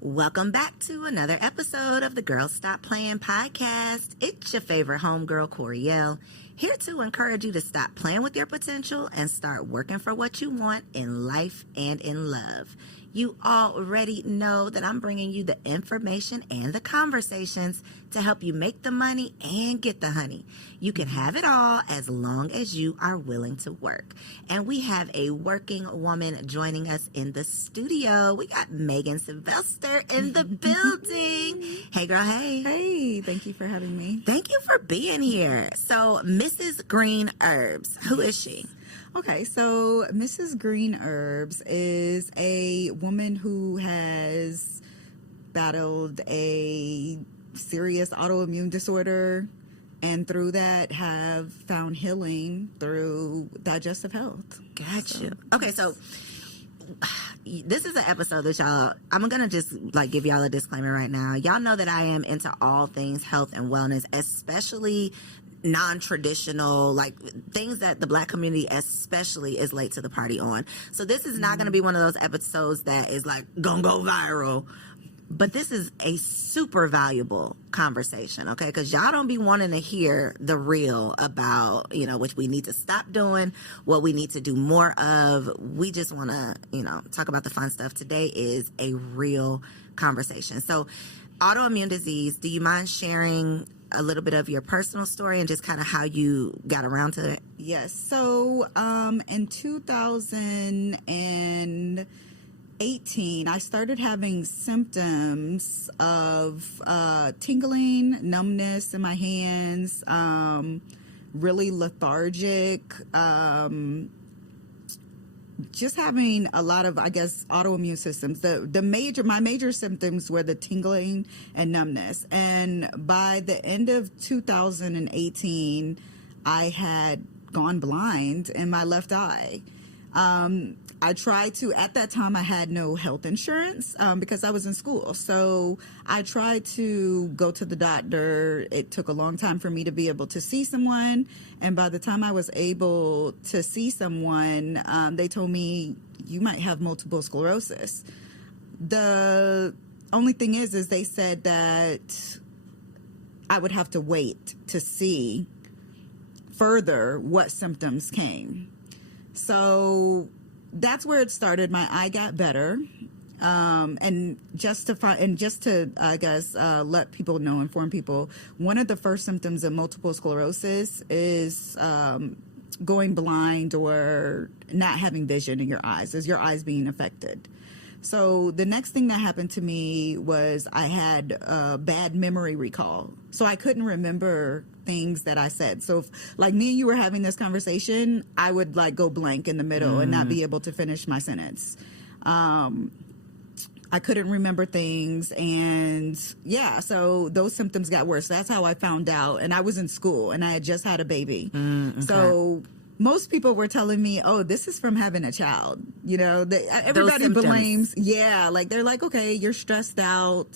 Welcome back to another episode of the Girls Stop Playing podcast. It's your favorite homegirl, Coriel, here to encourage you to stop playing with your potential and start working for what you want in life and in love. You already know that I'm bringing you the information and the conversations to help you make the money and get the honey. You can have it all as long as you are willing to work. And we have a working woman joining us in the studio. We got Sylvester in the building. Hey, girl, hey. Hey, thank you for having me. Thank you for being here. So, Mrs. Green Herbs, who is she? Okay, so Mrs. Green Herbs is a woman who has battled a serious autoimmune disorder and through that have found healing through digestive health. Gotcha. Okay, so this is an episode that I'm going to just give y'all a disclaimer right now. Y'all know that I am into all things health and wellness, especially non-traditional, things that the Black community especially is late to the party on. So this is not going to be one of those episodes that is gonna go viral. But this is a super valuable conversation, okay? Because y'all don't be wanting to hear the real about, which we need to stop doing, what we need to do more of. We just want to, talk about the fun stuff. Today is a real conversation. So, autoimmune disease, do you mind sharing a little bit of your personal story and just kind of how you got around to it? Yes. So, in 2018, I started having symptoms of tingling, numbness in my hands, really lethargic, just having a lot of, autoimmune systems. My major symptoms were the tingling and numbness. And by the end of 2018, I had gone blind in my left eye. I tried to, at that time, I had no health insurance because I was in school. So I tried to go to the doctor. It took a long time for me to be able to see someone. And by the time I was able to see someone, they told me, you might have multiple sclerosis. The only thing is they said that I would have to wait to see further what symptoms came. So that's where it started. My eye got better. And just to let people know, inform people, one of the first symptoms of multiple sclerosis is going blind or not having vision in your eyes, is your eyes being affected. So the next thing that happened to me was I had a bad memory recall. So I couldn't remember things that I said. So if, me and you were having this conversation, I would go blank in the middle and not be able to finish my sentence. I couldn't remember things, and so those symptoms got worse. That's how I found out, and I was in school, and I had just had a baby. Okay. So most people were telling me, oh, this is from having a child. Everybody blames. Yeah, they're okay, you're stressed out.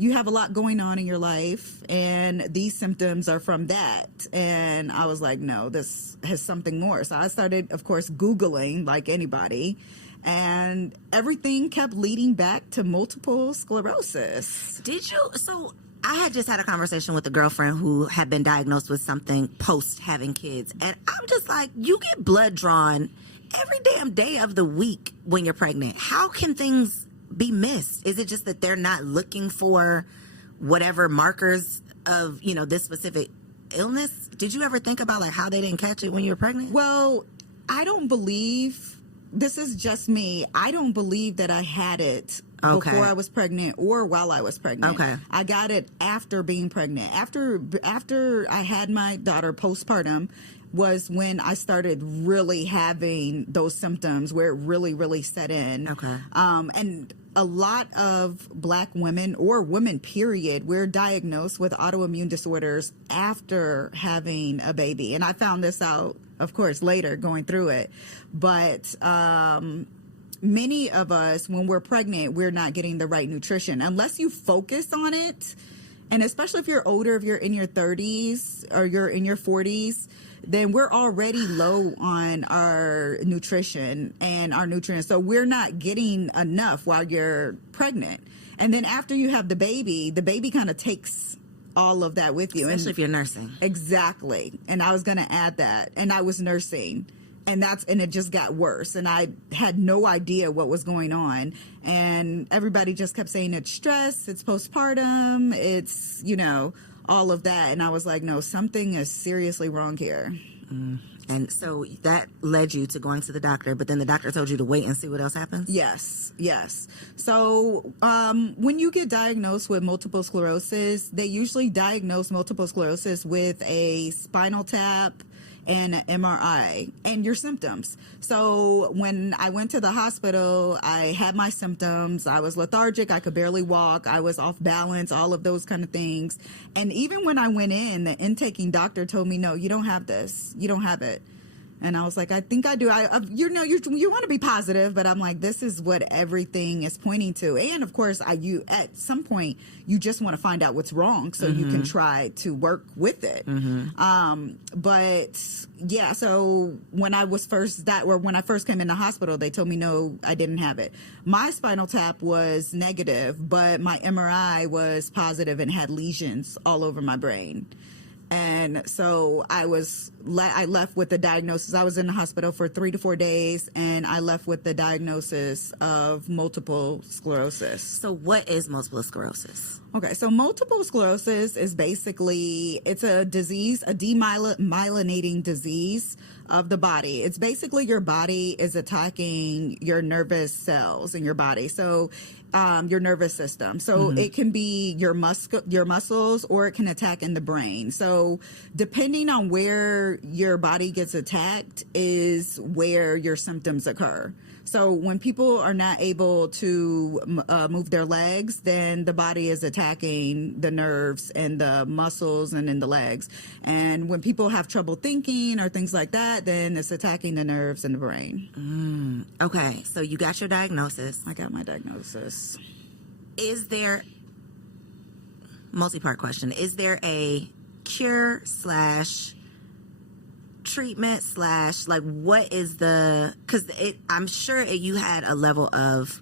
You have a lot going on in your life, and these symptoms are from that. And I was like, no, this has something more. So I started, of course, Googling like anybody. And everything kept leading back to multiple sclerosis. Did you? So I had just had a conversation with a girlfriend who had been diagnosed with something post having kids. And I'm just like, you get blood drawn every damn day of the week when you're pregnant. How can things be missed? Is it just that they're not looking for whatever markers of, this specific illness? Did you ever think about how they didn't catch it when you were pregnant? Well, I don't believe, this is just me, I don't believe that I had it before I was pregnant or while I was pregnant. Okay. I got it after being pregnant. After I had my daughter postpartum was when I started really having those symptoms where it really, really set in. Okay. And a lot of Black women or women, period, we're diagnosed with autoimmune disorders after having a baby. And I found this out, of course, later going through it. But many of us, when we're pregnant, we're not getting the right nutrition. Unless you focus on it, and especially if you're older, if you're in your 30s or you're in your 40s, then we're already low on our nutrition and our nutrients. So we're not getting enough while you're pregnant. And then after you have the baby kind of takes all of that with you. Especially if you're nursing. Exactly. And I was going to add that. And I was nursing. And it just got worse. And I had no idea what was going on. And everybody just kept saying it's stress, it's postpartum, it's, all of that. And I was like, no, something is seriously wrong here. And so that led you to going to the doctor, but then the doctor told you to wait and see what else happens? Yes. So when you get diagnosed with multiple sclerosis, they usually diagnose multiple sclerosis with a spinal tap and an MRI and your symptoms. So when I went to the hospital, I had my symptoms. I was lethargic. I could barely walk. I was off balance, all of those kind of things. And even when I went in, the intaking doctor told me, no, you don't have this. You don't have it. And I was like, I think I do. You want to be positive, but I'm like, this is what everything is pointing to. And of course, at some point, you just want to find out what's wrong so you can try to work with it. But yeah, so when I first came in the hospital, they told me, no, I didn't have it. My spinal tap was negative, but my MRI was positive and had lesions all over my brain. And so I left with the diagnosis. I was in the hospital for 3 to 4 days, and I left with the diagnosis of multiple sclerosis. So what is multiple sclerosis? Okay, so multiple sclerosis is basically, it's a disease, a demyelinating disease of the body. It's basically your body is attacking your nervous cells in your body. So your nervous system. So it can be your muscles, or it can attack in the brain. So depending on where your body gets attacked is where your symptoms occur. So when people are not able to move their legs, then the body is attacking the nerves and the muscles and in the legs. And when people have trouble thinking or things like that, then it's attacking the nerves and the brain. Okay, so you got your diagnosis. I got my diagnosis. Is there, multi-part question, is there a cure / treatment / like what is the, because I'm sure you had a level of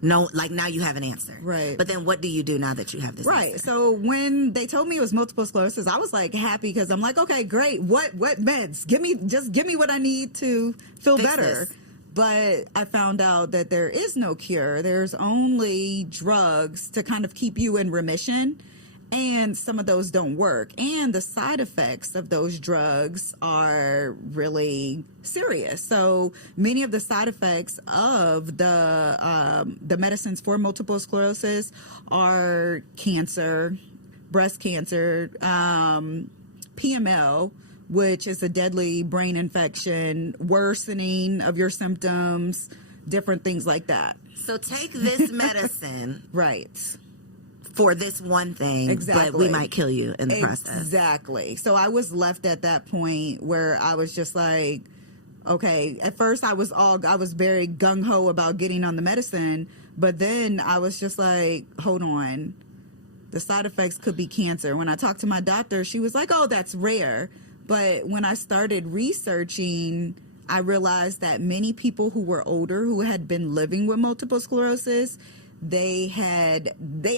no, like now you have an answer, right? But then what do you do now that you have this right answer? So when they told me it was multiple sclerosis, I was like happy, because I'm like, okay, great, what meds, give me what I need to feel Fix better this. But I found out that there is no cure. There's only drugs to kind of keep you in remission. And some of those don't work. And the side effects of those drugs are really serious. So many of the side effects of the medicines for multiple sclerosis are cancer, breast cancer, PML, which is a deadly brain infection, worsening of your symptoms, different things like that. So take this medicine. Right. For this one thing, exactly. But we might kill you in the process. Exactly. So I was left at that point where I was just like, okay, at first I was very gung-ho about getting on the medicine, but then I was just like, hold on, the side effects could be cancer. When I talked to my doctor, she was like, oh, that's rare. But when I started researching, I realized that many people who were older, who had been living with multiple sclerosis, they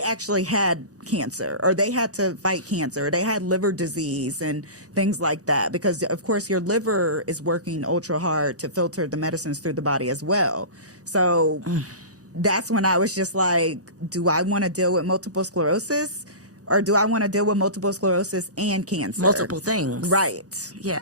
actually had cancer, or they had to fight cancer, or they had liver disease and things like that, because of course your liver is working ultra hard to filter the medicines through the body as well. So that's when I was just like, do I want to deal with multiple sclerosis, or do I want to deal with multiple sclerosis and cancer? Multiple things. Right. Yeah.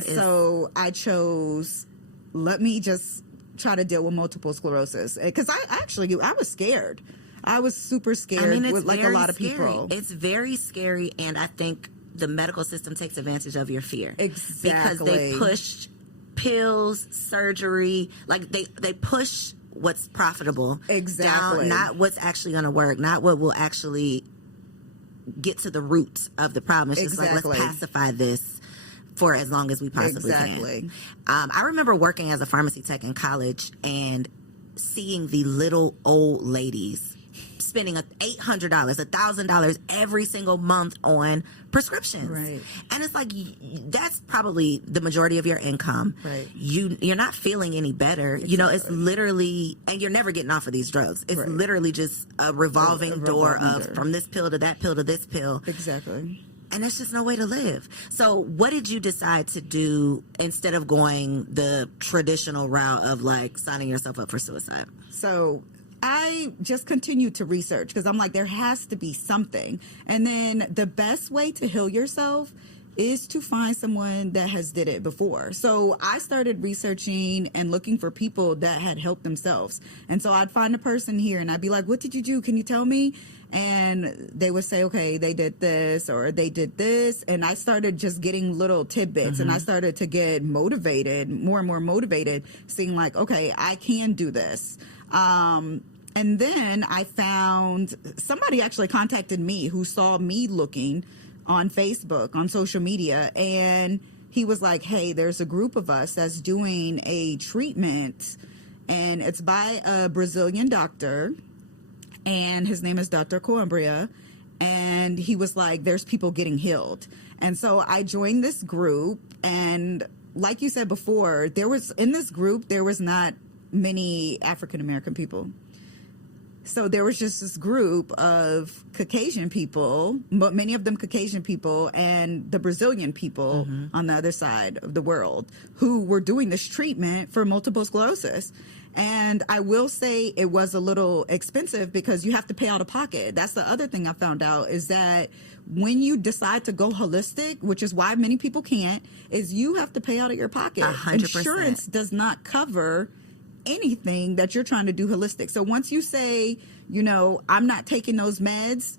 So I chose, let me just try to deal with multiple sclerosis, because I was scared. I was super scared, with like a lot of people. It's very scary, and I think the medical system takes advantage of your fear. Exactly. Because they push pills, surgery, like they push what's profitable exactly down, not what's actually going to work, not what will actually get to the root of the problem. It's just like, let's pacify this for as long as we possibly can. I remember working as a pharmacy tech in college and seeing the little old ladies spending $800, $1,000 every single month on prescriptions. Right. And it's like, that's probably the majority of your income. Right. You're not feeling any better. Exactly. You know, it's literally, and you're never getting off of these drugs. It's literally just a revolving door of from this pill to that pill to this pill. Exactly. And that's just no way to live. So what did you decide to do instead of going the traditional route of like signing yourself up for suicide? So I just continued to research because I'm like, there has to be something. And then the best way to heal yourself is to find someone that has did it before. So I started researching and looking for people that had helped themselves. And so I'd find a person here and I'd be like, what did you do? Can you tell me? And they would say, okay, they did this or they did this. And I started just getting little tidbits and I started to get motivated, more and more motivated, seeing like, okay, I can do this. And then I found somebody actually contacted me who saw me looking on Facebook, on social media. And he was like, hey, there's a group of us that's doing a treatment and it's by a Brazilian doctor. And his name is Dr. Coimbra, and he was like, there's people getting healed. And so I joined this group, and like you said before, in this group, there was not many African-American people. So there was just this group of Caucasian people, but many of them Caucasian people, and the Brazilian people on the other side of the world who were doing this treatment for multiple sclerosis. And I will say it was a little expensive because you have to pay out of pocket. That's the other thing I found out is that when you decide to go holistic, which is why many people can't, is you have to pay out of your pocket. 100%. Insurance does not cover anything that you're trying to do holistic. So once you say, you know, I'm not taking those meds,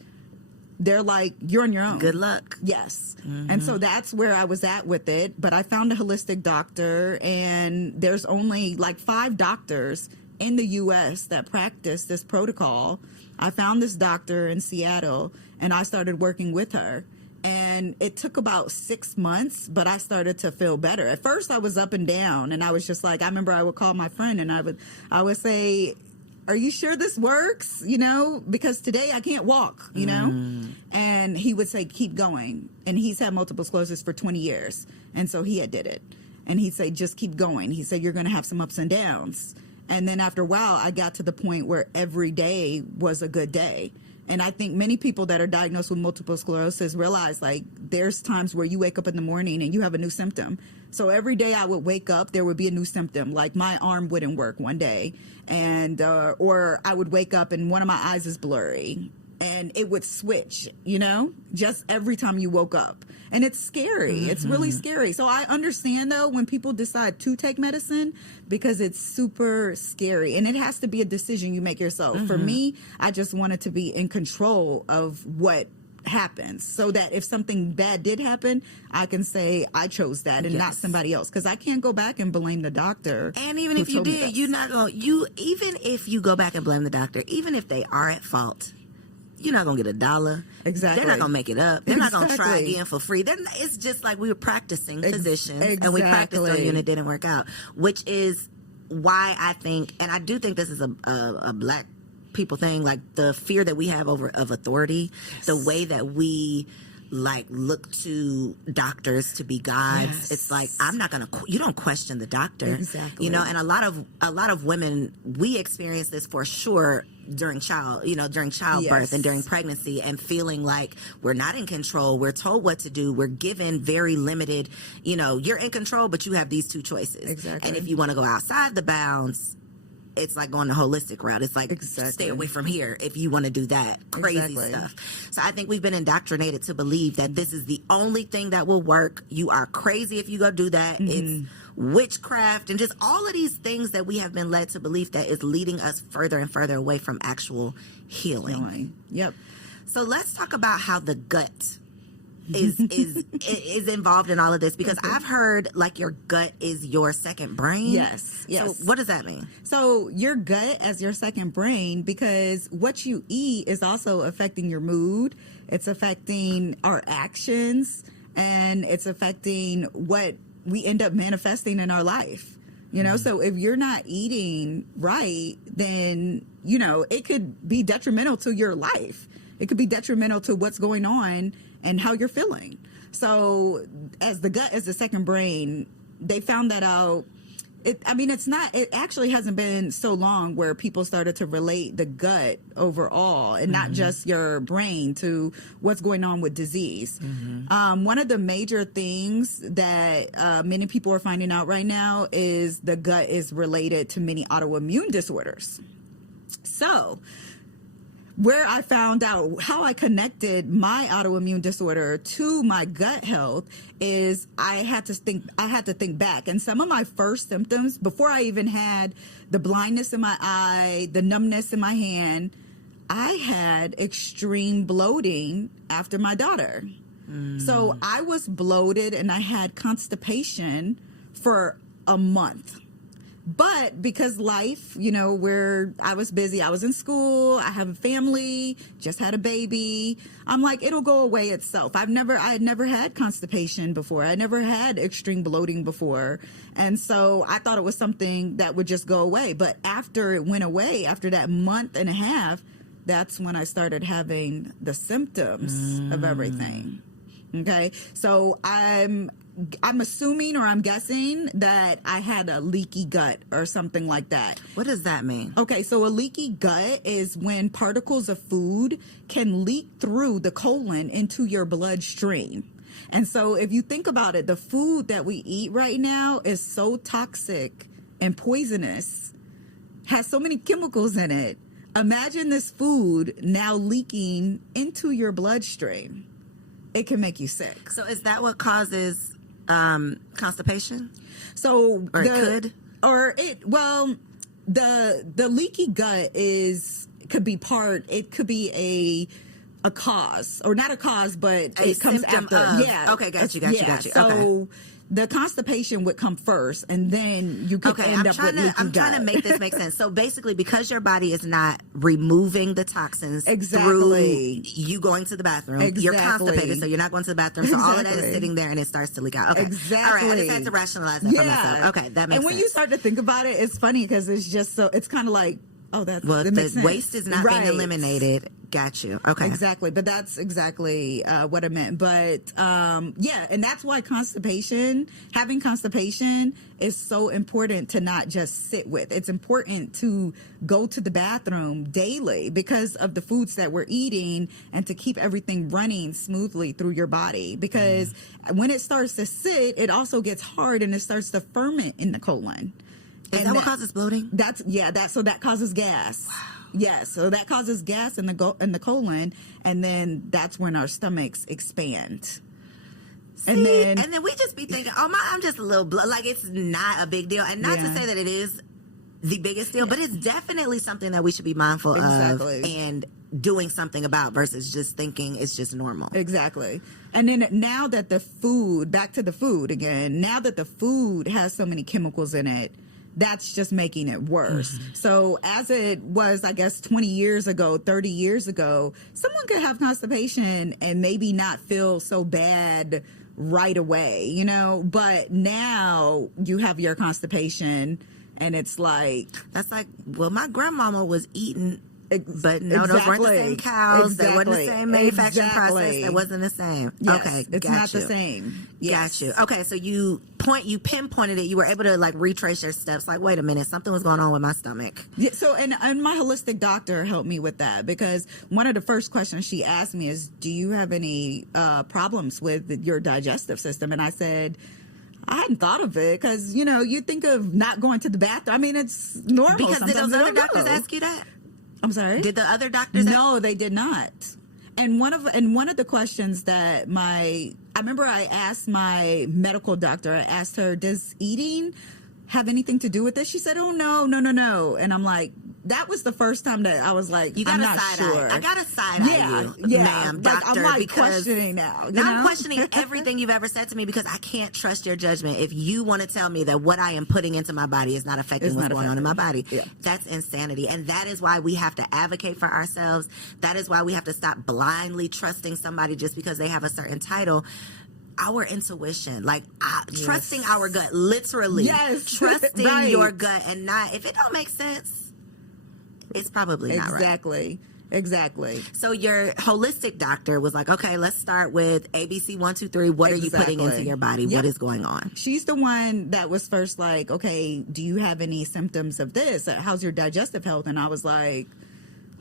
they're like, you're on your own. Good luck. Yes. And so that's where I was at with it. But I found a holistic doctor, and there's only like 5 doctors in the U.S. that practice this protocol. I found this doctor in Seattle, and I started working with her. And it took about 6 months, but I started to feel better. At first, I was up and down, and I was just like, I remember I would call my friend, and I would say, are you sure this works? You know, because today I can't walk, you know? And he would say, keep going. And he's had multiple sclerosis for 20 years. And so he had did it. And he'd say, just keep going. He said, you're going to have some ups and downs. And then after a while, I got to the point where every day was a good day. And I think many people that are diagnosed with multiple sclerosis realize, like, there's times where you wake up in the morning and you have a new symptom. So every day I would wake up, there would be a new symptom. Like my arm wouldn't work one day, and or I would wake up and one of my eyes is blurry, and it would switch, you know, just every time you woke up. And it's scary. It's really scary. So I understand, though, when people decide to take medicine, because it's super scary. And it has to be a decision you make yourself. For me, I just wanted to be in control of what happens, so that if something bad did happen, I can say I chose that and not somebody else, because I can't go back and blame the doctor. And even if you did, you're not going to, even if you go back and blame the doctor, even if they are at fault, you're not going to get $1. Exactly. They're not going to make it up. They're not going to try again for free. It's just like we were practicing physicians, and we practiced on you and it didn't work out, which is why I think, and I do think this is a black people thing, like the fear that we have of authority, the way that we like look to doctors to be gods. It's like, I'm not gonna, you don't question the doctor. Exactly. You know, and a lot of women, we experience this for sure during childbirth and during pregnancy, and feeling like we're not in control. We're told what to do. We're given very limited, you know, you're in control, but you have these 2 choices. Exactly. And if you want to go outside the bounds, it's like going the holistic route. It's like, stay away from here if you want to do that crazy stuff. So I think we've been indoctrinated to believe that this is the only thing that will work. You are crazy if you go do that. It's witchcraft and just all of these things that we have been led to believe that is leading us further and further away from actual healing. Yep. So let's talk about how the gut is involved in all of this, because I've heard like your gut is your second brain. Yes. So what does that mean? So your gut as your second brain, because what you eat is also affecting your mood. It's affecting our actions, and it's affecting what we end up manifesting in our life. You know, so if you're not eating right, then, you know, it could be detrimental to your life. It could be detrimental to what's going on and how you're feeling. So as the gut is the second brain, they found that out. It actually hasn't been so long where people started to relate the gut overall and not just your brain to what's going on with disease. One of the major things that many people are finding out right now is the gut is related to many autoimmune disorders. So where I found out how I connected my autoimmune disorder to my gut health is I had to think back. And some of my first symptoms, before I even had the blindness in my eye, the numbness in my hand, I had extreme bloating after my daughter. So I was bloated and I had constipation for a month. But because life, you know, where I was busy, I was in school, I have a family, just had a baby. I'm like, it'll go away itself. I had never had constipation before. I never had extreme bloating before. And so I thought it was something that would just go away. But after it went away, after that month and a half, that's when I started having the symptoms of everything. Okay. So I'm assuming, or I'm guessing, that I had a leaky gut or something like that. What does that mean? Okay, so a leaky gut is when particles of food can leak through the colon into your bloodstream. And so if you think about it, the food that we eat right now is so toxic and poisonous, has so many chemicals in it. Imagine this food now leaking into your bloodstream. It can make you sick. So is that what causes constipation? So or it could? Or it, well, the leaky gut could be a cause, or not a cause, but it comes after. Okay, got you. So okay. The constipation would come first, and then you could end up with leaky gut. I'm trying to make this make sense. So basically, because your body is not removing the toxins through you going to the bathroom, you're constipated, so you're not going to the bathroom. So all of that is sitting there, and it starts to leak out. Okay, exactly. All right, I just had to rationalize that for myself. Okay, that makes sense. And when you start to think about it, it's funny because it's just so. It's kind of like, oh, that makes sense. Waste is not being eliminated. Got you. Okay. Exactly. But that's exactly what I meant. But and that's why having constipation is so important to not just sit with. It's important to go to the bathroom daily because of the foods that we're eating, and to keep everything running smoothly through your body. Because when it starts to sit, it also gets hard and it starts to ferment in the colon. Is that what causes bloating? So that causes gas. Wow. Yes, so that causes gas in the colon, and then that's when our stomachs expand. See, and then we just be thinking, oh, I'm just a little like it's not a big deal, and not to say that it is the biggest deal, but it's definitely something that we should be mindful of and doing something about, versus just thinking it's just normal. Exactly. And then now that back to the food again, now that the food has so many chemicals in it, that's just making it worse. So as it was, I guess, 20 years ago, 30 years ago, someone could have constipation and maybe not feel so bad right away, you know, but now you have your constipation and it's like... That's like, well, my grandmama was eating... But no, those weren't the same cows. They weren't the same manufacturing process. It wasn't the same. Yes, okay, it's not the same. Got you. Okay, so you pinpointed it. You were able to like retrace your steps. Like, wait a minute, something was going on with my stomach. Yeah. So, and my holistic doctor helped me with that, because one of the first questions she asked me is, "Do you have any problems with your digestive system?" And I said, I hadn't thought of it, because, you know, you think of not going to the bathroom. I mean, it's normal. Because did those other doctors ask you that? I'm sorry? Did the other doctors? No, they did not. And one of the questions that I remember I asked my medical doctor, I asked her, does eating have anything to do with this? She said, oh, no. And I'm like, that was the first time that I was like, I'm not sure. I got to side eye you, ma'am, doctor. I'm like because questioning now. I'm questioning everything you've ever said to me, because I can't trust your judgment. If you want to tell me that what I am putting into my body is not affecting what's going on in my body, that's insanity. And that is why we have to advocate for ourselves. That is why we have to stop blindly trusting somebody just because they have a certain title. our intuition, like trusting our gut, literally. Yes. Trusting Right. your gut, and not, if it don't make sense, it's probably not right. Exactly. So your holistic doctor was like, okay, let's start with ABC 1, 2, 3. What are you putting into your body? What is going on? She's the one that was first like, okay, do you have any symptoms of this? How's your digestive health? And I was like,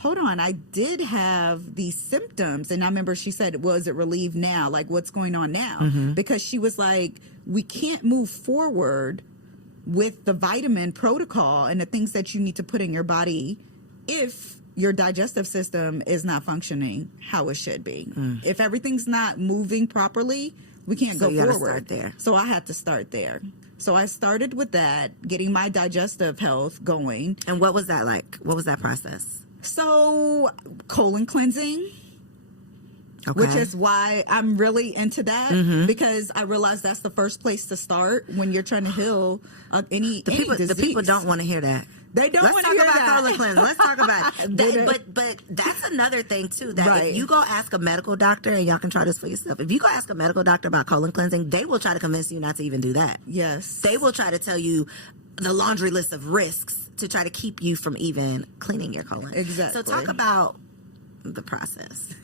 hold on, I did have these symptoms. And I remember she said, well, is it relieved now? Like, what's going on now? Because she was like, we can't move forward with the vitamin protocol and the things that you need to put in your body if your digestive system is not functioning how it should be. If everything's not moving properly, we can't go forward. Start there. So I had to start there. So I started with that, getting my digestive health going. And what was that like? What was that process? So colon cleansing. Okay. Which is why I'm really into that, because I realize that's the first place to start when you're trying to heal any disease. The people don't want to hear that. They don't want to hear that. Let's talk about colon cleansing. Let's talk about it. But that's another thing, too, that if you go ask a medical doctor, and y'all can try this for yourself, if you go ask a medical doctor about colon cleansing, they will try to convince you not to even do that. Yes. They will try to tell you the laundry list of risks to try to keep you from even cleaning your colon. Exactly. So talk about the process.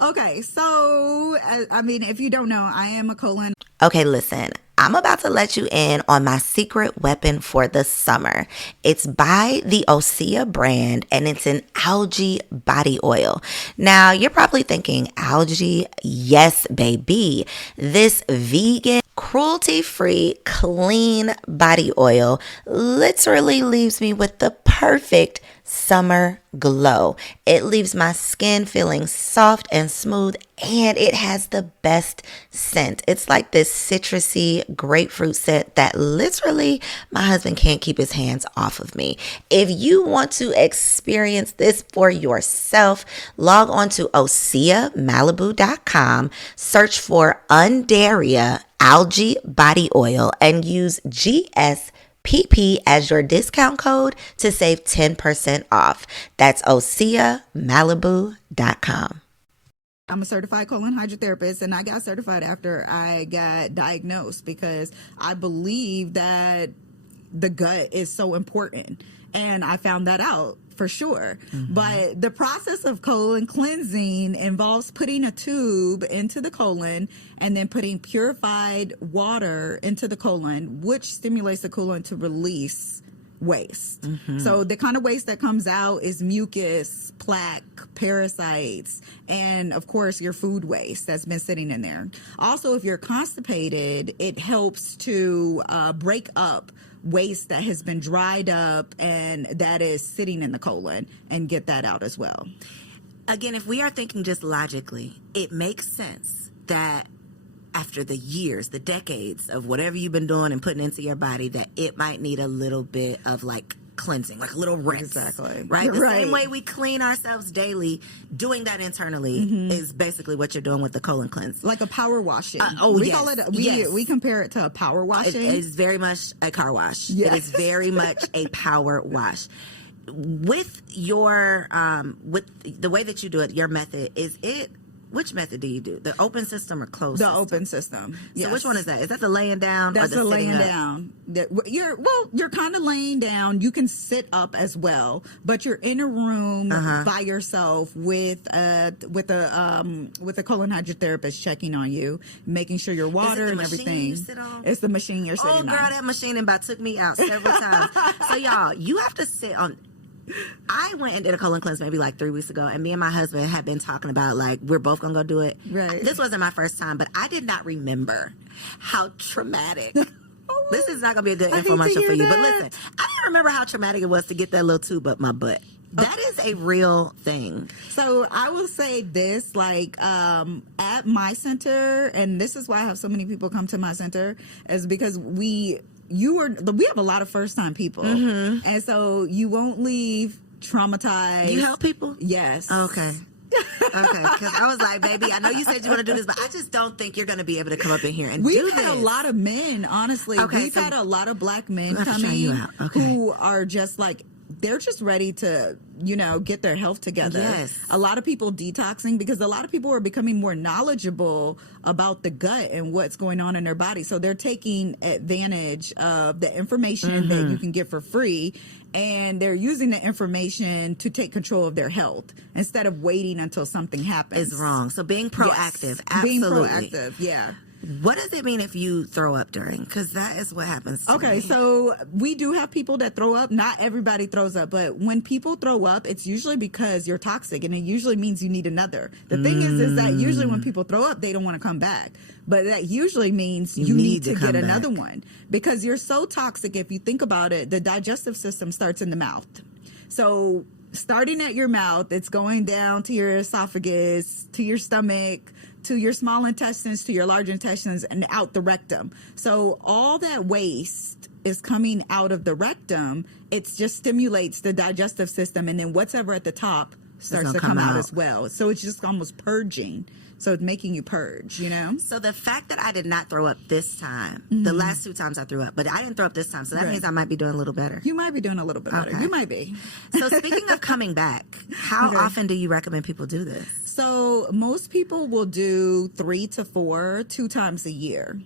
Okay, so, I mean, if you don't know, I am a colon. Okay, listen, I'm about to let you in on my secret weapon for the summer. It's by the Osea brand, and it's an algae body oil. Now, you're probably thinking, algae? Yes, baby. This vegan, cruelty-free, clean body oil literally leaves me with the perfect summer glow. It leaves my skin feeling soft and smooth, and it has the best scent. It's like this citrusy grapefruit scent that literally my husband can't keep his hands off of me. If you want to experience this for yourself, log on to OseaMalibu.com, search for Undaria algae body oil, and use GSPP as your discount code to save 10% off. That's OseaMalibu.com. I'm a certified colon hydrotherapist, and I got certified after I got diagnosed because I believe that the gut is so important. And I found that out for sure. But the process of colon cleansing involves putting a tube into the colon and then putting purified water into the colon, which stimulates the colon to release waste. So the kind of waste that comes out is mucus, plaque, parasites, and of course your food waste that's been sitting in there. Also, if you're constipated, it helps to break up waste that has been dried up and that is sitting in the colon and get that out as well. Again, if we are thinking just logically, it makes sense that after the years, the decades of whatever you've been doing and putting into your body, that it might need a little bit of like cleansing, like a little rinse. Exactly. Right? The same way we clean ourselves daily, doing that internally is basically what you're doing with the colon cleanse. Like a power washing. We call it, we compare it to a power washing. It is very much a car wash. Yes. It is very much a power wash. With your, with the way that you do it, your method, which method do you do? The open system or closed system? The open system. So which one is that? Is that the laying down? That's or the laying sitting up? down. You're kind of laying down. You can sit up as well, but you're in a room by yourself with a colon hydrotherapist checking on you, making sure your water and everything. You sit on? It's the machine you're sitting on. Oh, girl, that machine about took me out several times. So y'all, you have to sit on. I went and did a colon cleanse maybe like 3 weeks ago, and me and my husband had been talking about like we're both gonna go do it. Right. This wasn't my first time, but I did not remember how traumatic. This is not gonna be a good infomercial for you, but listen, I didn't remember how traumatic it was to get that little tube up my butt. That is a real thing. So I will say this, like at my center, and this is why I have so many people come to my center, is because we have a lot of first time people, and so you won't leave traumatized. You help people? Yes. Okay. Okay, because I was like, baby, I know you said you want to do this, but I just don't think you're going to be able to come up in here and do this. We've had a lot of men, honestly. Okay, We've had a lot of black men coming who are just like they're just ready to, get their health together. Yes. A lot of people detoxing because a lot of people are becoming more knowledgeable about the gut and what's going on in their body. So they're taking advantage of the information that you can get for free, and they're using the information to take control of their health instead of waiting until something happens. Is wrong. So being proactive. Yes. Absolutely. Being proactive, yeah. What does it mean if you throw up during? Because that is what happens to me. So we do have people that throw up. Not everybody throws up, but when people throw up, it's usually because you're toxic, and it usually means you need another. The thing is that usually when people throw up, they don't want to come back. But that usually means you need to get another one because you're so toxic. If you think about it, the digestive system starts in the mouth. So starting at your mouth, it's going down to your esophagus, to your stomach, to your small intestines, to your large intestines, and out the rectum. So all that waste is coming out of the rectum. It just stimulates the digestive system, and then whatever at the top starts to come out as well. So it's just almost purging. So it's making you purge, So the fact that I did not throw up this time, the last 2 times I threw up, but I didn't throw up this time. So that means I might be doing a little better. You might be doing a little bit better. Okay. You might be. So speaking of coming back, how often do you recommend people do this? So most people will do 3 to 4, 2 times a year.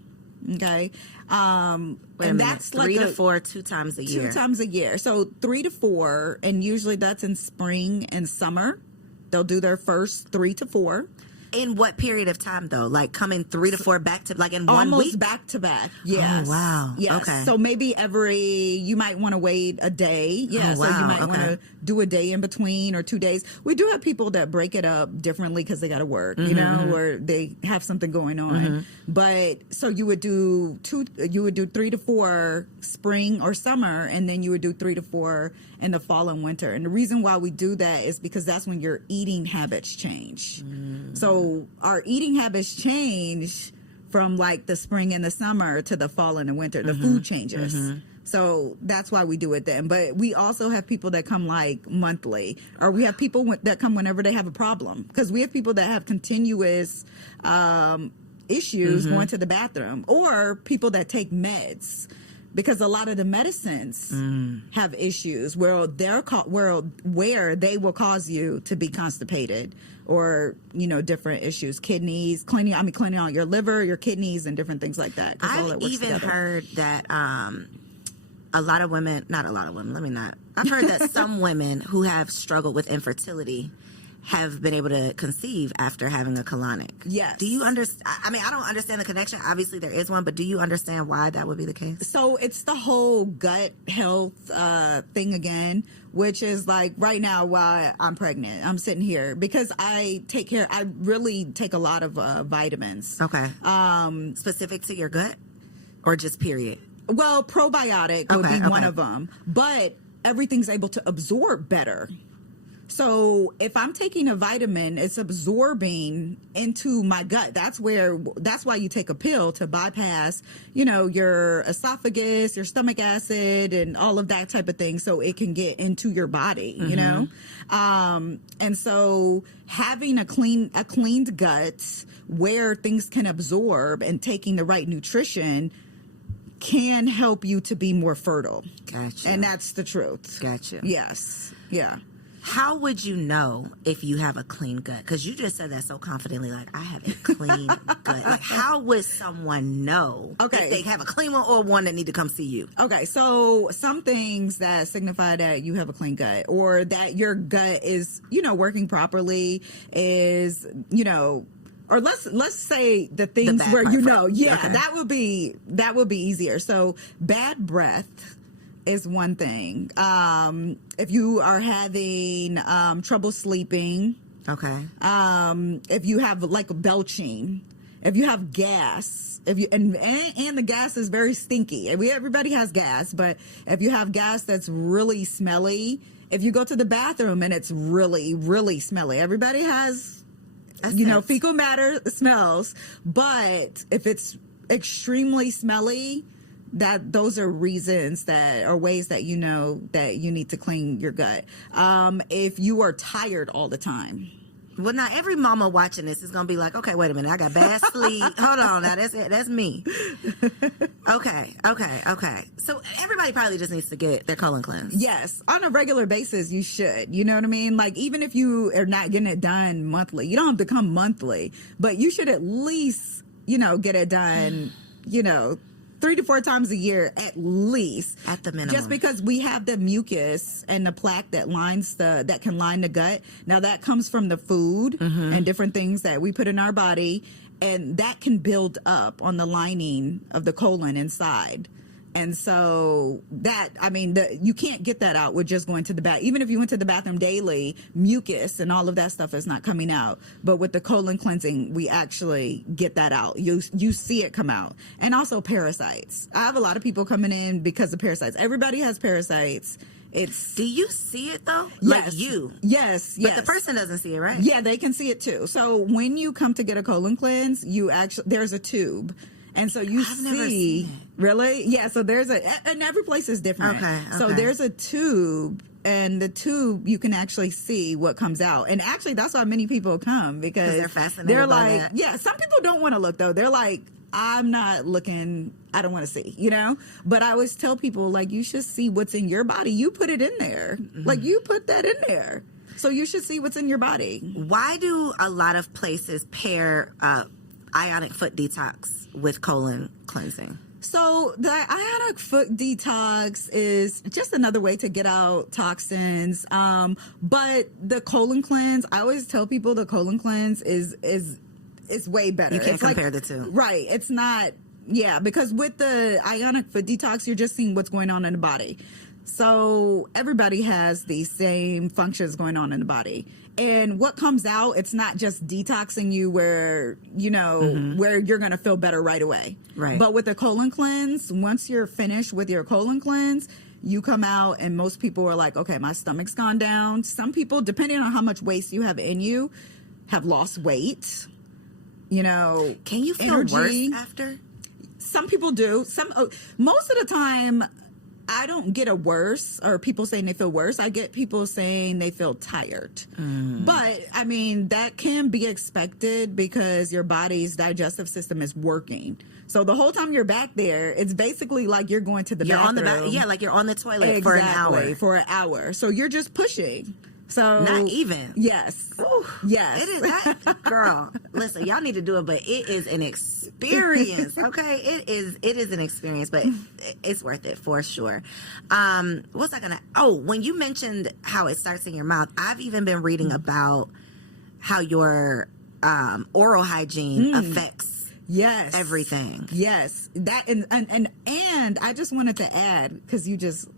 Okay. And that's 3 to 4, 2 times a year. 2 times a year. So 3 to 4, and usually that's in spring and summer. They'll do their first 3 to 4. In what period of time, though? Like coming 3 to 4 back to, like in 1 week? Almost back to back. Yes. Oh, wow. Yes. Okay. So maybe you might want to wait a day. Yeah. Oh, wow. So you might want Okay. to do a day in between or 2 days. We do have people that break it up differently because they got to work, or they have something going on. But so you would do 3 to 4 spring or summer, and then you would do 3 to 4 in the fall and winter. And the reason why we do that is because that's when your eating habits change. So our eating habits change from like the spring and the summer to the fall and the winter. The food changes. So that's why we do it then. But we also have people that come like monthly, or we have people that come whenever they have a problem, because we have people that have continuous issues going to the bathroom, or people that take meds. Because a lot of the medicines have issues where where they will cause you to be constipated, or different issues, kidneys, cleaning out your liver, your kidneys, and different things like that. I've even heard that I've heard that some women who have struggled with infertility have been able to conceive after having a colonic. Yes. Do you understand? I mean, I don't understand the connection. Obviously, there is one, but do you understand why that would be the case? So it's the whole gut health thing again, which is like right now while I'm pregnant, I'm sitting here because I really take a lot of vitamins. Okay. Specific to your gut or just period? Well, probiotic would be one of them, but everything's able to absorb better. So if I'm taking a vitamin, it's absorbing into my gut. That's why you take a pill, to bypass, your esophagus, your stomach acid, and all of that type of thing, so it can get into your body, and so having a cleaned gut where things can absorb and taking the right nutrition can help you to be more fertile. Gotcha. And that's the truth. Gotcha. Yes. Yeah. How would you know if you have a clean gut? Because you just said that so confidently, like, I have a clean gut. Like, how would someone know if they have a clean one or one that need to come see you? Okay, so some things that signify that you have a clean gut, or that your gut is, working properly, is, or let's say the things where okay. that would be easier. So bad breath is one thing. If you are having trouble sleeping, okay. If you have like belching, if you have gas, and the gas is very stinky. Everybody has gas, but if you have gas that's really smelly, if you go to the bathroom and it's really, really smelly, everybody has, fecal matter smells, but if it's extremely smelly, those are reasons or ways that you know that you need to clean your gut. If you are tired all the time, Well, now every mama watching this is gonna be like, okay, wait a minute, I got bad sleep. Hold on, now that's me. Okay. So everybody probably just needs to get their colon cleansed. Yes, on a regular basis, you should. You know what I mean? Like, even if you are not getting it done monthly, you don't have to come monthly, but you should at least, get it done, 3 to 4 times a year at least, at the minimum, just because we have the mucus and the plaque that can line the gut. Now that comes from the food and different things that we put in our body, and that can build up on the lining of the colon inside. And so you can't get that out with just going to the bath. Even if you went to the bathroom daily, mucus and all of that stuff is not coming out. But with the colon cleansing, we actually get that out. You see it come out. And also parasites. I have a lot of people coming in because of parasites. Everybody has parasites. Do you see it though? Yes. Like you? Yes. But the person doesn't see it, right? Yeah, they can see it too. So when you come to get a colon cleanse, there's a tube. And so you I've never seen it. Really? Yeah, so and every place is different. Okay. So there's a tube, and the tube, you can actually see what comes out. And actually, that's why many people come, because they're fascinated they're by like, that. Yeah, some people don't want to look, though. They're like, I'm not looking, I don't want to see, But I always tell people, like, you should see what's in your body. You put it in there. Like, you put that in there. So you should see what's in your body. Why do a lot of places pair ionic foot detox with colon cleansing? So the ionic foot detox is just another way to get out toxins. But the colon cleanse, I always tell people the colon cleanse is way better. You can't compare the two. Right. It's not. Yeah, because with the ionic foot detox, you're just seeing what's going on in the body. So everybody has the same functions going on in the body. And what comes out, it's not just detoxing you where, where you're going to feel better right away. Right. But with the colon cleanse, once you're finished with your colon cleanse, you come out and most people are like, okay, my stomach's gone down. Some people, depending on how much waste you have in you, have lost weight. Can you feel worse after? Some people do. Most of the time, I don't get a worse or people saying they feel worse. I get people saying they feel tired. But, that can be expected because your body's digestive system is working. So the whole time you're back there, it's basically like you're going to the bathroom. Like you're on the toilet for an hour. For an hour. So you're just pushing. So not even. Yes. Ooh, yes. It is that girl. Listen, y'all need to do it, but it is an experience. Okay, it is an experience, but it's worth it for sure. What was I gonna? Oh, when you mentioned how it starts in your mouth, I've even been reading about how your oral hygiene affects everything. Yes, that and I just wanted to add, because you just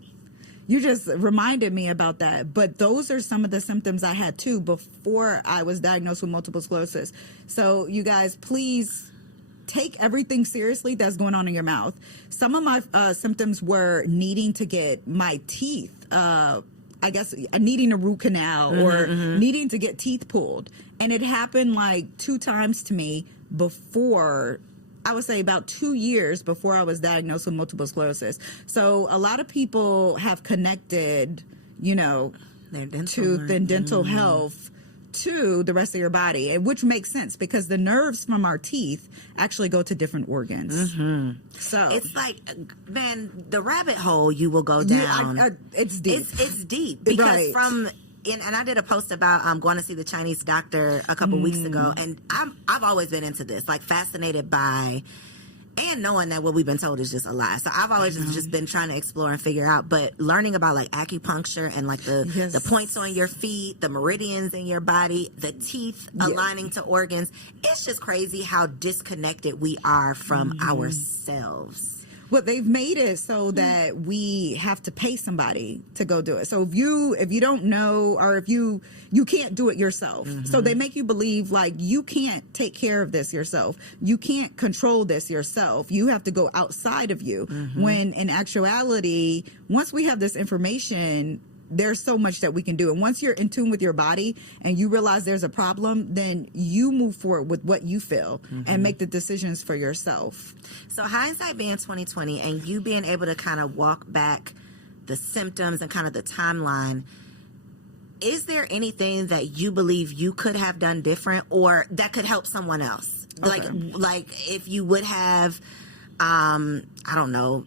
reminded me about that. But those are some of the symptoms I had too before I was diagnosed with multiple sclerosis. So you guys, please take everything seriously that's going on in your mouth. Some of my symptoms were needing to get my teeth, needing a root canal or needing to get teeth pulled. And it happened like 2 times to me before, I would say about 2 years before I was diagnosed with multiple sclerosis. So a lot of people have connected, their tooth and dental health to the rest of your body, and which makes sense because the nerves from our teeth actually go to different organs. So it's like, man, the rabbit hole you will go down. It's deep. It's deep because and I did a post about going to see the Chinese doctor a couple weeks ago, and I've always been into this, like fascinated by and knowing that what we've been told is just a lie. So I've always just been trying to explore and figure out, but learning about like acupuncture and like the points on your feet, the meridians in your body, the teeth aligning to organs, it's just crazy how disconnected we are from ourselves. Well, they've made it so that we have to pay somebody to go do it. So if you don't know, or if you can't do it yourself, so they make you believe like you can't take care of this yourself. You can't control this yourself. You have to go outside of you. When in actuality, once we have this information, there's so much that we can do. And once you're in tune with your body and you realize there's a problem, then you move forward with what you feel and make the decisions for yourself. So hindsight being 2020 and you being able to kind of walk back the symptoms and kind of the timeline, is there anything that you believe you could have done different or that could help someone else? Okay. Like if you would have, I don't know,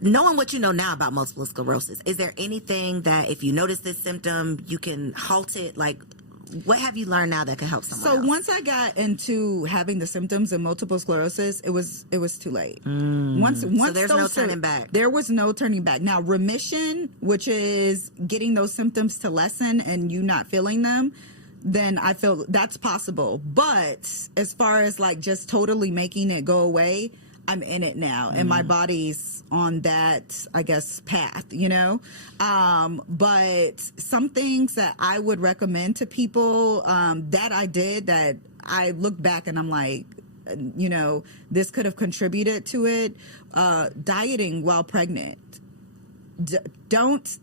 knowing what you know now about multiple sclerosis, is there anything that if you notice this symptom, you can halt it? Like, what have you learned now that can help someone else? Once I got into having the symptoms of multiple sclerosis, it was too late. Once so there's no turning back. There was no turning back. Now remission, which is getting those symptoms to lessen and you not feeling them, then I feel that's possible. But as far as like just totally making it go away, I'm in it now, and my body's on that, I guess, path, you know? But some things that I would recommend to people that I did, that I look back and I'm like, you know, this could have contributed to it. Dieting while pregnant. Don't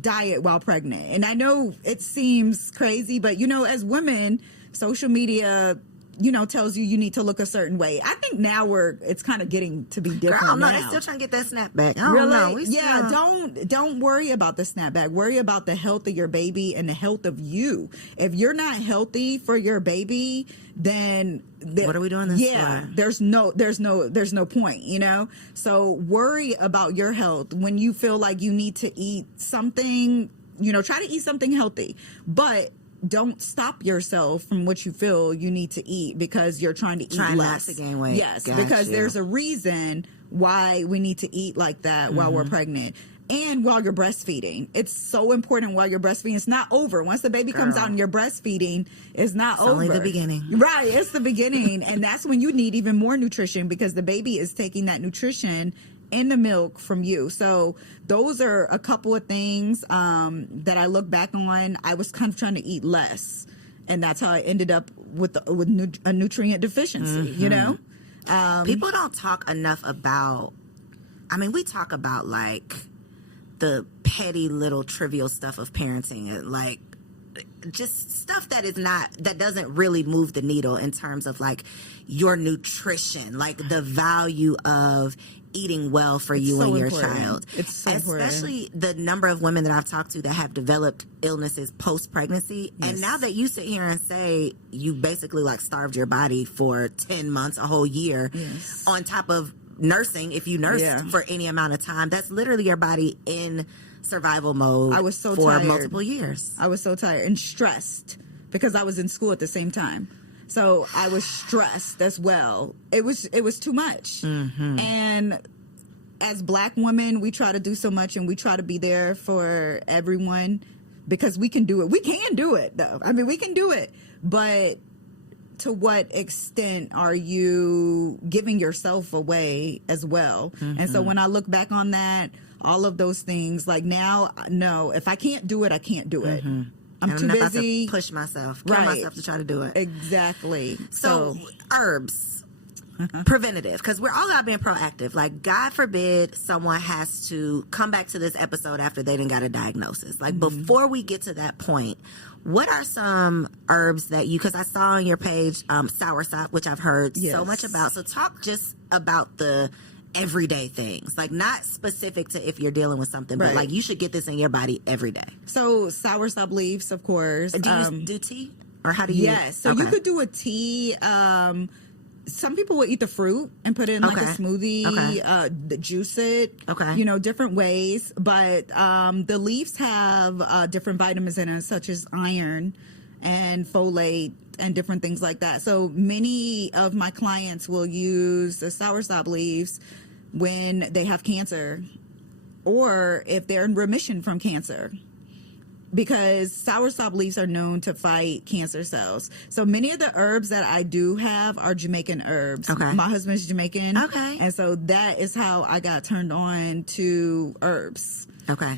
diet while pregnant. And I know it seems crazy, but, you know, as women, social media, you know, tells you need to look a certain way. I think now it's kind of getting to be different. Girl, no, now. they're still trying to get that snapback. I don't Really? know. Don't worry about the snapback. Worry about the health of your baby and the health of you. If you're not healthy for your baby, then what are we doing this for? There's no point, you know? So worry about your health. When you feel like you need to eat something, you know, try to eat something healthy. But don't stop yourself from what you feel you need to eat because you're trying to eat less. Not to gain weight. Yes, because there's a reason why we need to eat like that while we're pregnant and while you're breastfeeding. It's so important while you're breastfeeding. It's not over. Once the baby comes out and you're breastfeeding, it's not over. Only the beginning. Right, it's the beginning. And that's when you need even more nutrition because the baby is taking that nutrition in the milk from you. So those are a couple of things that I look back on. I was kind of trying to eat less, and that's how I ended up with a nutrient deficiency. You know, people don't talk enough about. I mean, we talk about like the petty little trivial stuff of parenting, and like just stuff that doesn't really move the needle in terms of like your nutrition, like the value of eating well for you and your child. It's so especially the number of women that I've talked to that have developed illnesses post-pregnancy. Yes. And now that you sit here and say you basically like starved your body for 10 months, a whole year, on top of nursing, if you nursed for any amount of time, that's literally your body in survival mode. I was so for tired. Multiple years. I was so tired and stressed because I was in school at the same time. So I was stressed as well. It was too much. And as Black women, we try to do so much and we try to be there for everyone because we can do it. We can do it, though. I mean, we can do it. But to what extent are you giving yourself away as well? And so when I look back on that, all of those things, like now, no, if I can't do it, I can't do it. I'm too busy. To push myself, kill myself to try to do it. Exactly. So herbs, preventative, because we're all about being proactive. Like, God forbid someone has to come back to this episode after they done got a diagnosis. Like, before we get to that point, what are some herbs that you, because I saw on your page soursop, which I've heard so much about. So talk just about the everyday things, like not specific to if you're dealing with something, but like you should get this in your body every day. So soursop leaves, of course. Do you do tea, or how do you? Yes, so you could do a tea. Some people will eat the fruit and put it in like a smoothie, juice it, you know, different ways. But the leaves have different vitamins in it, such as iron and folate and different things like that. So many of my clients will use the soursop leaves when they have cancer or if they're in remission from cancer, because soursop leaves are known to fight cancer cells. So many of the herbs that I do have are Jamaican herbs. My husband's Jamaican. And so that is how I got turned on to herbs.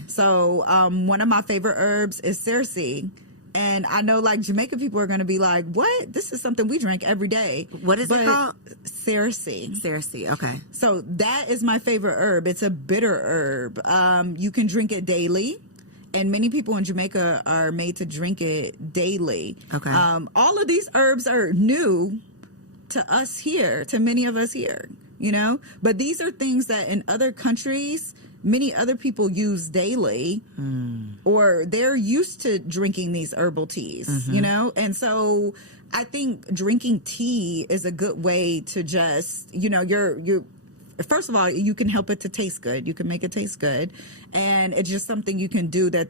So one of my favorite herbs is cerasee. And I know, like, Jamaican people are going to be like, what? This is something we drink every day. What is it called? Cerasee. Cerasee, okay. So that is my favorite herb. It's a bitter herb. You can drink it daily. And many people in Jamaica are made to drink it daily. All of these herbs are new to us here, to many of us here, you know? But these are things that in other countries, many other people use daily, or they're used to drinking these herbal teas, you know? And so I think drinking tea is a good way to just, you know, you're first of all, you can help it to taste good. You can make it taste good. And it's just something you can do that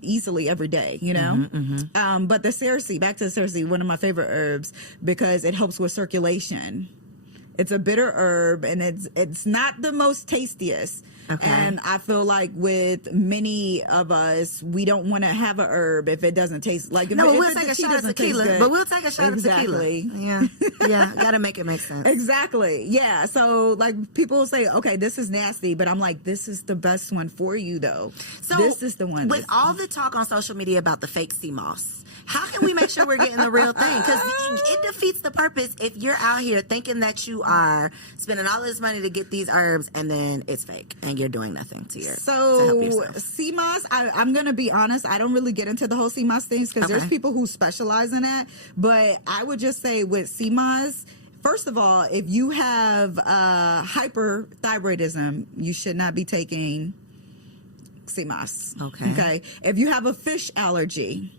easily every day, you know? But the cerasee, back to the cerasee, one of my favorite herbs, because it helps with circulation. It's a bitter herb, and it's not the most tastiest. Okay. And I feel like with many of us, we don't want to have a herb if it doesn't taste like. No, we'll take a shot of tequila, but we'll take a shot of tequila. Yeah, got to make it make sense. Exactly. Yeah. So like people will say, okay, this is nasty, but I'm like, this is the best one for you, though. So this is the one. With all the talk on social media about the fake sea moss, how can we make sure we're getting the real thing? Because it defeats the purpose if you're out here thinking that you are spending all this money to get these herbs and then it's fake and you're doing nothing to help yourself. Sea moss, I'm going to be honest, I don't really get into the whole sea moss things because there's people who specialize in that. But I would just say with sea moss, first of all, if you have hyperthyroidism, you should not be taking sea moss. Okay. If you have a fish allergy,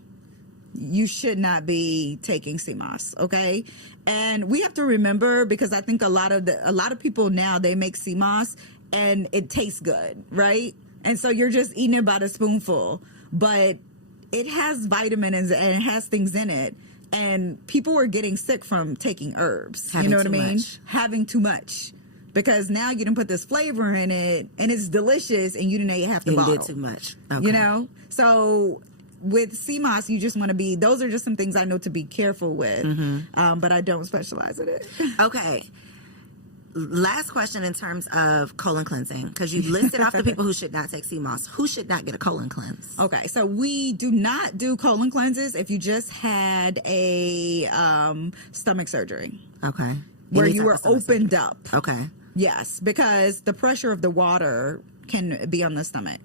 you should not be taking sea moss, okay? And we have to remember, because I think a lot of people now, they make sea moss and it tastes good, right? And so you're just eating it by the spoonful, but it has vitamins and it has things in it, and people are getting sick from taking herbs. You know what I mean? Having too much. Because now you didn't put this flavor in it, and it's delicious, and you didn't have the bottle. You did too much. Okay. You know? So with sea moss, you just want to be, those are just some things I know to be careful with, but I don't specialize in it. Okay. Last question in terms of colon cleansing, because you listed off the people who should not take sea moss. Who should not get a colon cleanse? Okay, so we do not do colon cleanses if you just had a stomach surgery. Okay. Where you were opened up. Okay. Yes, because the pressure of the water can be on the stomach.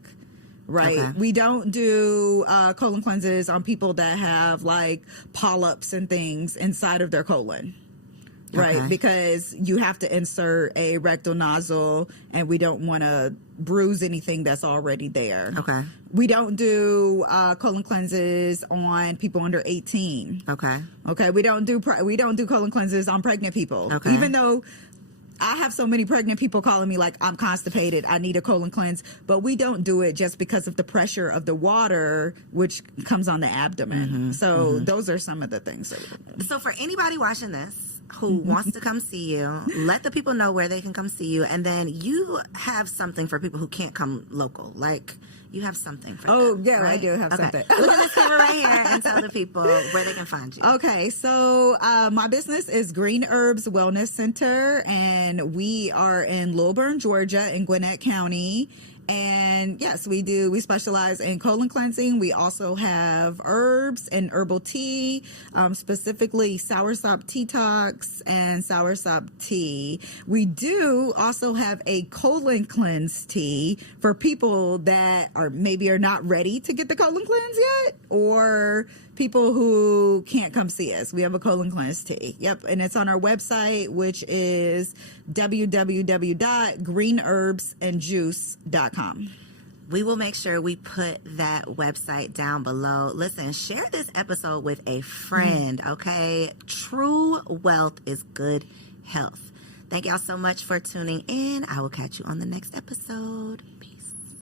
Right. Okay. We don't do colon cleanses on people that have like polyps and things inside of their colon. Right. Okay. Because you have to insert a rectal nozzle, and we don't want to bruise anything that's already there. Okay. We don't do colon cleanses on people under 18. Okay. Okay. We don't do colon cleanses on pregnant people. Okay. Even though I have so many pregnant people calling me like, I'm constipated, I need a colon cleanse. But we don't do it just because of the pressure of the water, which comes on the abdomen. So those are some of the things. So for anybody watching this who wants to come see you, let the people know where they can come see you. And then you have something for people who can't come local. Like, you have something for them. Yeah, right? I do have something. Look at this camera right here and tell the people where they can find you. Okay, so my business is Green Herbs Wellness Center, and we are in Lilburn, Georgia, in Gwinnett County. And yes, we specialize in colon cleansing. We also have herbs and herbal tea, specifically soursop detox and soursop tea. We do also have a colon cleanse tea for people that are not ready to get the colon cleanse yet, or people who can't come see us. We have a colon cleanse tea. Yep. And it's on our website, which is www.greenherbsandjuice.com. We will make sure we put that website down below. Listen, share this episode with a friend, okay? True wealth is good health. Thank y'all so much for tuning in. I will catch you on the next episode. Peace.